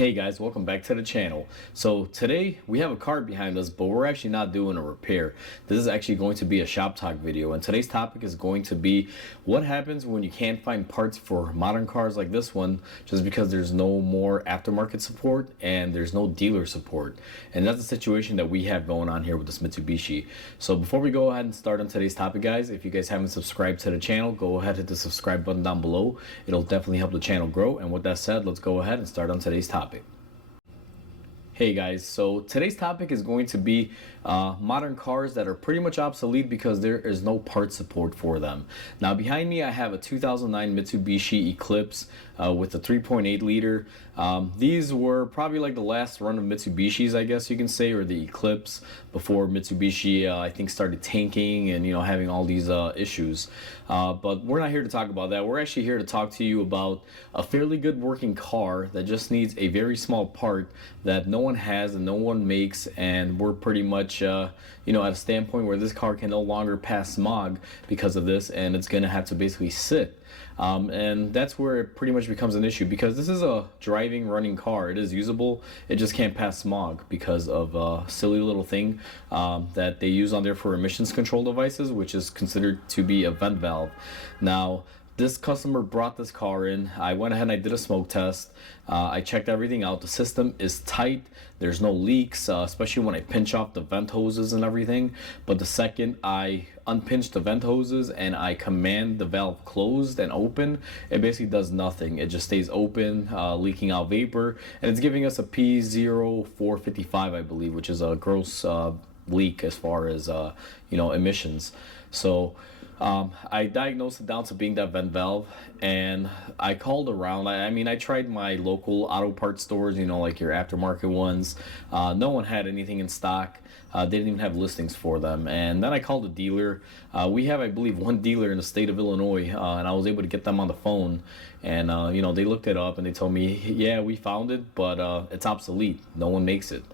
Hey guys, welcome back to the channel. So today we have a car behind us, but we're actually not doing a repair. This is actually going to be a shop talk video, and today's topic is going to be what happens when you can't find parts for modern cars like this one just because there's no more aftermarket support and there's no dealer support. And that's the situation that we have going on here with this Mitsubishi. So before we go ahead and start on today's topic, guys, if you guys haven't subscribed to the channel, go ahead and hit the subscribe button down below. It'll definitely help the channel grow. And with that said, let's go ahead and start on today's topic. Hey guys, so today's topic is going to be modern cars that are pretty much obsolete because there is no part support for them. Now behind me I have a 2009 Mitsubishi Eclipse with a 3.8 liter. These were probably like the last run of Mitsubishis, I guess you can say, or the Eclipse before Mitsubishi I think started tanking and having all these issues. But we're not here to talk about that. We're actually here to talk to you about a fairly good working car that just needs a very small part that no one has and no one makes, and we're pretty much at a standpoint where this car can no longer pass smog because of this, and it's going to have to basically sit. And that's where it pretty much becomes an issue, because this is a driving, running car. It is usable. It just can't pass smog because of a silly little thing that they use on there for emissions control devices, which is considered to be a vent valve. Now, this customer brought this car in. I went ahead and I did a smoke test. I checked everything out. The system is tight. There's no leaks, especially when I pinch off the vent hoses and everything. But the second I unpinch the vent hoses and I command the valve closed and open, it basically does nothing. It just stays open, leaking out vapor, and it's giving us a P0455, I believe, which is a gross leak as far as emissions. So I diagnosed it down to being that vent valve, and I called around. I tried my local auto parts stores, like your aftermarket ones. No one had anything in stock. They didn't even have listings for them. And then I called a dealer. We have, I believe, one dealer in the state of Illinois, and I was able to get them on the phone. And they looked it up and they told me, yeah, we found it, but it's obsolete. No one makes it.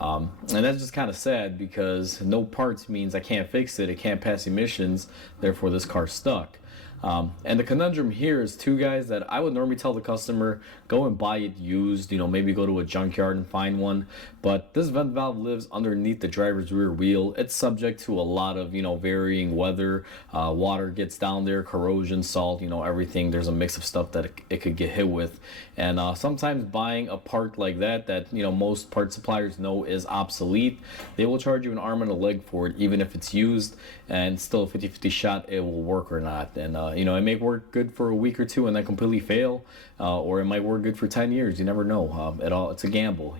And that's just kind of sad, because no parts means I can't fix it. It can't pass emissions. Therefore, this car's stuck. And the conundrum here is, two guys, that I would normally tell the customer, go and buy it used, maybe go to a junkyard and find one. But this vent valve lives underneath the driver's rear wheel. It's subject to a lot of, varying weather. Water gets down there, corrosion, salt, everything. There's a mix of stuff that it could get hit with. And sometimes buying a part like that most part suppliers know is obsolete, they will charge you an arm and a leg for it, even if it's used, and still a 50-50 shot it will work or not. And it may work good for a week or two and then completely fail, or it might work good for 10 years. You never know. It's a gamble,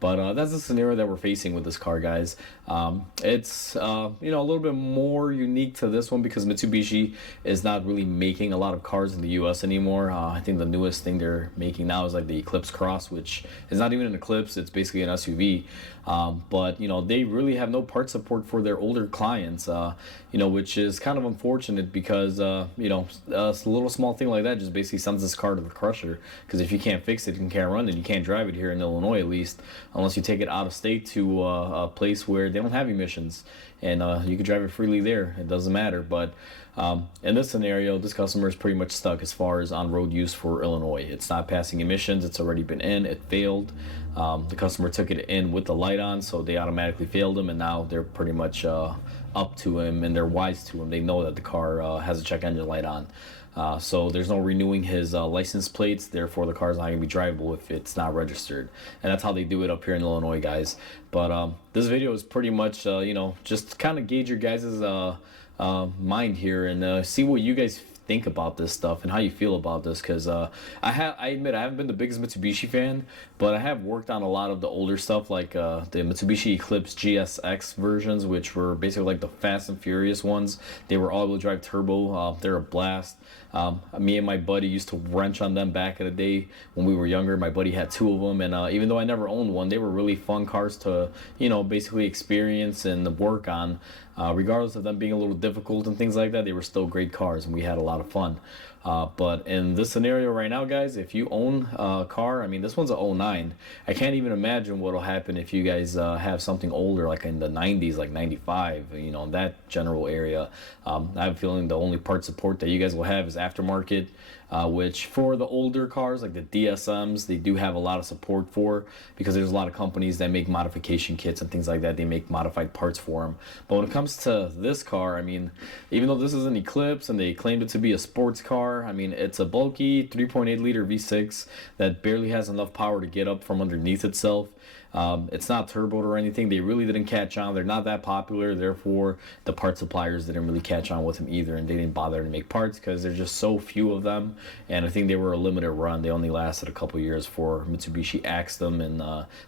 But that's the scenario that we're facing with this car, guys. It's a little bit more unique to this one because Mitsubishi is not really making a lot of cars in the US anymore. I think the newest thing they're making now is like the Eclipse Cross, which is not even an Eclipse. It's basically an SUV. But they really have no part support for their older clients, which is kind of unfortunate, because a little small thing like that just basically sends this car to the crusher. Because if you can't fix it and can't run it, you can't drive it here in Illinois, at least, unless you take it out of state to a place where they don't have emissions, and you can drive it freely there. It doesn't matter. But in this scenario, this customer is pretty much stuck as far as on-road use for Illinois. It's not passing emissions. It's already been in. It failed. The customer took it in with the light on, so they automatically failed him, and now they're pretty much up to him, and they're wise to him. They know that the car has a check engine light on. So there's no renewing his license plates. Therefore, the car's not going to be drivable if it's not registered. And that's how they do it up here in Illinois, guys. But this video is pretty much, just kind of gauge your guys' mind here, and see what you guys think about this stuff and how you feel about this, because I admit I haven't been the biggest Mitsubishi fan, but I have worked on a lot of the older stuff, like the Mitsubishi Eclipse GSX versions, which were basically like the Fast and Furious ones. They were all-wheel drive turbo. They're a blast. Me and my buddy used to wrench on them back in the day when we were younger. My buddy had two of them, and even though I never owned one, they were really fun cars to basically experience and work on. Regardless of them being a little difficult and things like that, they were still great cars, and we had a lot of fun. But in this scenario right now, guys, if you own a car, this one's a '09. I can't even imagine what'll happen if you guys have something older, like in the '90s, like '95, that general area. I have a feeling the only part support that you guys will have is aftermarket. which for the older cars like the DSMs, they do have a lot of support for, because there's a lot of companies that make modification kits and things like that. They make modified parts for them. But when it comes to this car, I mean, even though this is an Eclipse and they claimed it to be a sports car, I mean, it's a bulky 3.8 liter V6 that barely has enough power to get up from underneath itself. It's not turboed or anything. They really didn't catch on. They're not that popular. Therefore, the part suppliers didn't really catch on with them either, and they didn't bother to make parts because there's just so few of them. And I think they were a limited run. They only lasted a couple years before Mitsubishi axed them, and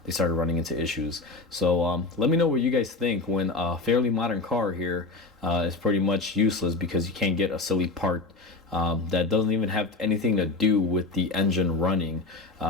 they started running into issues. So let me know what you guys think when a fairly modern car here is pretty much useless because you can't get a silly part that doesn't even have anything to do with the engine running.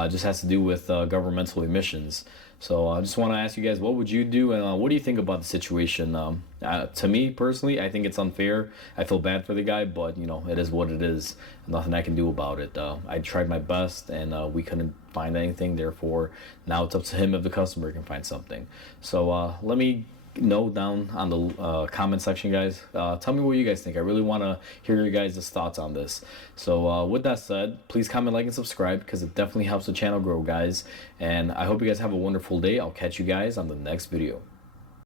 Just has to do with governmental emissions. So I just want to ask you guys, what would you do, and what do you think about the situation? To me personally, I think it's unfair. I feel bad for the guy, but you know, it is what it is. Nothing I can do about it. I tried my best, and we couldn't find anything. Therefore, now it's up to him if the customer can find something. So let me know down on the comment section, guys. Tell me what you guys think. I really want to hear your guys' thoughts on this. So with that said, please comment, like, and subscribe, because it definitely helps the channel grow, guys. And I hope you guys have a wonderful day. I'll catch you guys on the next video.